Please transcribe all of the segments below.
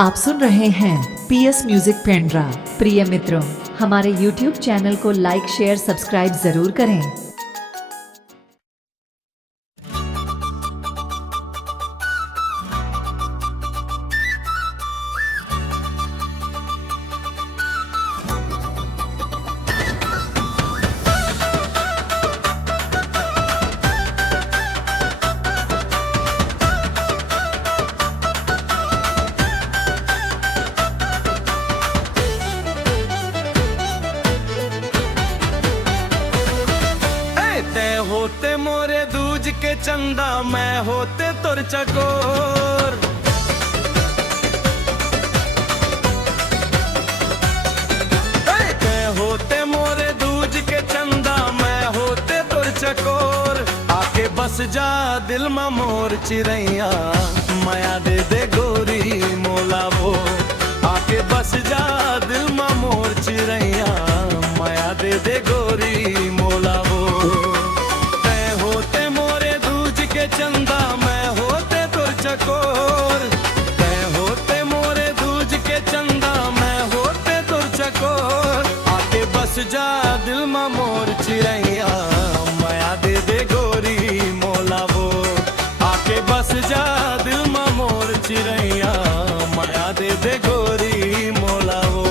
आप सुन रहे हैं पीएस म्यूजिक पेंड्रा। प्रिय मित्रों, हमारे YouTube चैनल को लाइक शेयर सब्सक्राइब जरूर करें। होते मोरे दूज के चंदा, मैं होते तुर चकोर। होते मोरे दूज के चंदा, मैं होते तुर चकोर। आके बस जा दिल में मोर चिरैया, माया दे दे गोरी मोला वो। आके बस जा दिल में मोर चिरैया, माया दे दे गोरी मोला वो। चंदा मैं होते तुर चकोर, मैं होते मोरे दूज के चंदा, मैं होते तुर चकोर। आके बस जा दिल में मोर चिरैया, माया दे दे गोरी मोला वो। आके बस जा दिल में मोर चिरैया, माया दे दे गोरी मोला वो।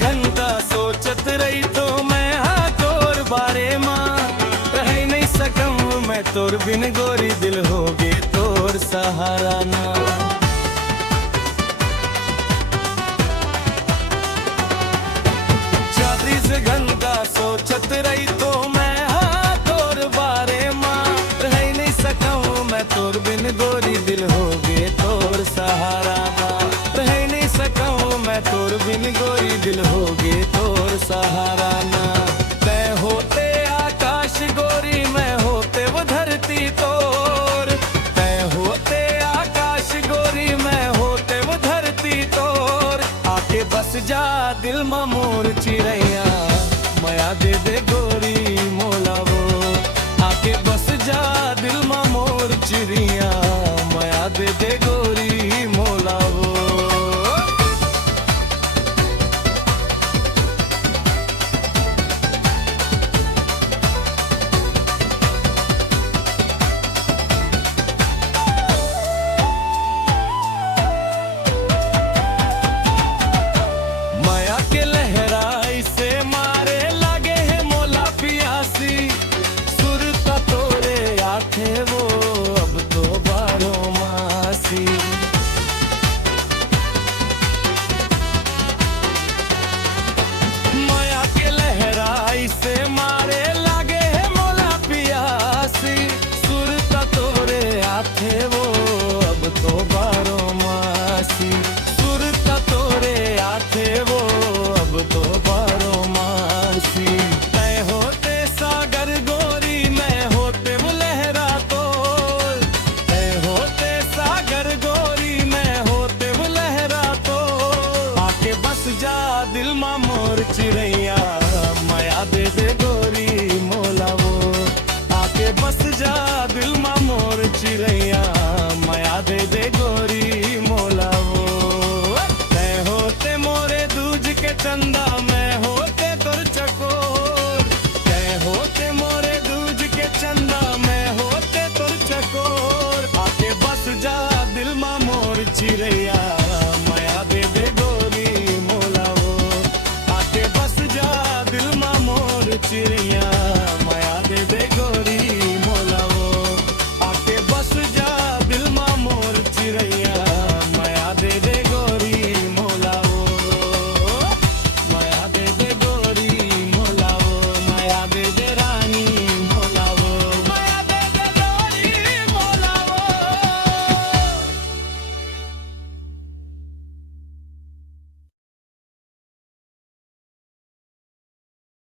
घंटा सोचत रही तो मैं तोर बारे माँ, रह नहीं सकूं मैं तोर बिन गोरी। दिल हो गे तोर सहारा ना। 34 घंटा सोचत रही तो मैं तोर बारे माँ, रह नहीं सकूं मैं तोर बिन गोरी। दिल हो गे तोर सहारा ना, रह नहीं सकूं मैं तोर बिन गोरी। दिल हो गे तोर सहारा ना। मैं होते आकाश गोरी, मैं होते वो धरती तोर। मैं होते आकाश गोरी, मैं होते वो धरती तोर। आके बस जा दिल में मोर चिरैया, माया दे दे गोरी मोला वो। आके बस जा दिल में मोर चिड़िया, माया दे दे